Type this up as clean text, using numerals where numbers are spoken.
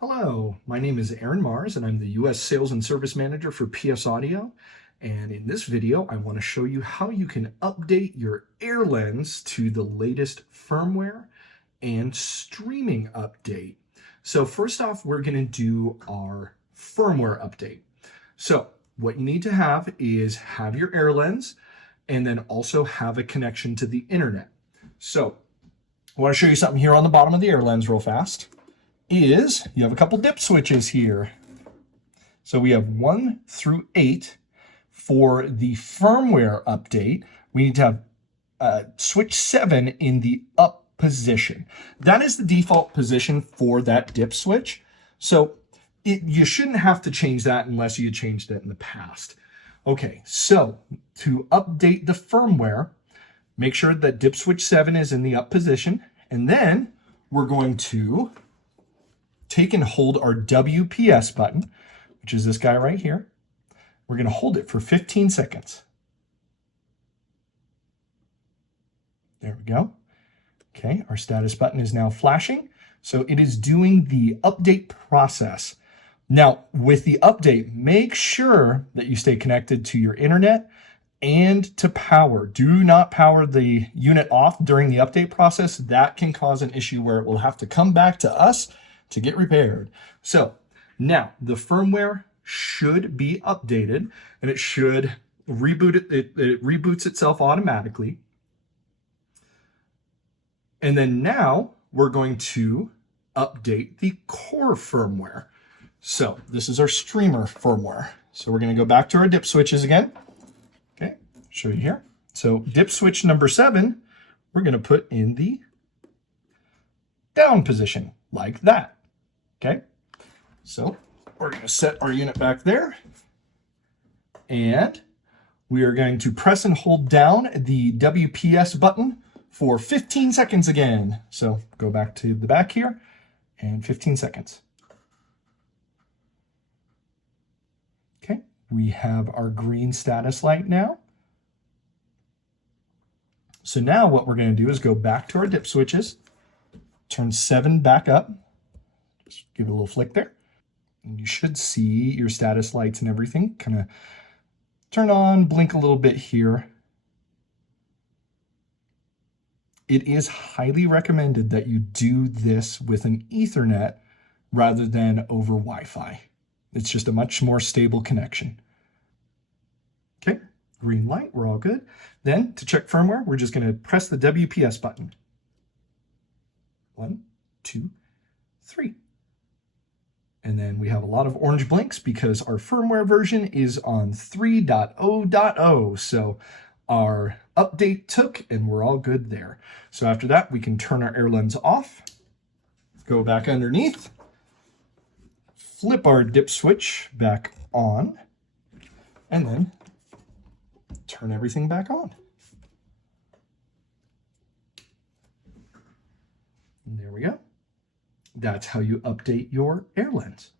Hello, my name is Aaron Mars and I'm the US Sales and Service Manager for PS Audio. And in this video, I want to show you how you can update your AirLens to the latest firmware and streaming update. So first off, we're going to do our firmware update. So what you need to have is have your AirLens and then also have a connection to the internet. So I want to show you something here on the bottom of the AirLens real fast. Is you have a couple dip switches here. So we have 1 through 8 for the firmware update. We need to have switch 7 in the up position. That is the default position for that dip switch. So you shouldn't have to change that unless you changed it in the past. Okay, so to update the firmware, make sure that dip switch 7 is in the up position, and then we're going to take and hold our WPS button, which is this guy right here. We're going to hold it for 15 seconds. There we go. Okay, our status button is now flashing. So it is doing the update process. Now, with the update, make sure that you stay connected to your internet and to power. Do not power the unit off during the update process. That can cause an issue where it will have to come back to us to get repaired. So now the firmware should be updated and it should reboot it. It reboots itself automatically. And then now we're going to update the core firmware. So this is our streamer firmware. So we're going to go back to our dip switches again. Okay, show you here. So dip switch number 7, we're going to put in the down position like that. Okay, so we're going to set our unit back there, and we are going to press and hold down the WPS button for 15 seconds again. So go back to the back here and 15 seconds. Okay, we have our green status light now. So now what we're going to do is go back to our dip switches, turn 7 back up. Just give it a little flick there. And you should see your status lights and everything kind of turn on, blink a little bit here. It is highly recommended that you do this with an Ethernet rather than over Wi-Fi. It's just a much more stable connection. Okay, green light, we're all good. Then to check firmware, we're just going to press the WPS button. 1, 2, 3. And then we have a lot of orange blinks because our firmware version is on 3.0.0. So our update took and we're all good there. So after that, we can turn our AirLens off, go back underneath, flip our dip switch back on, and then turn everything back on. And there we go. That's how you update your AirLens.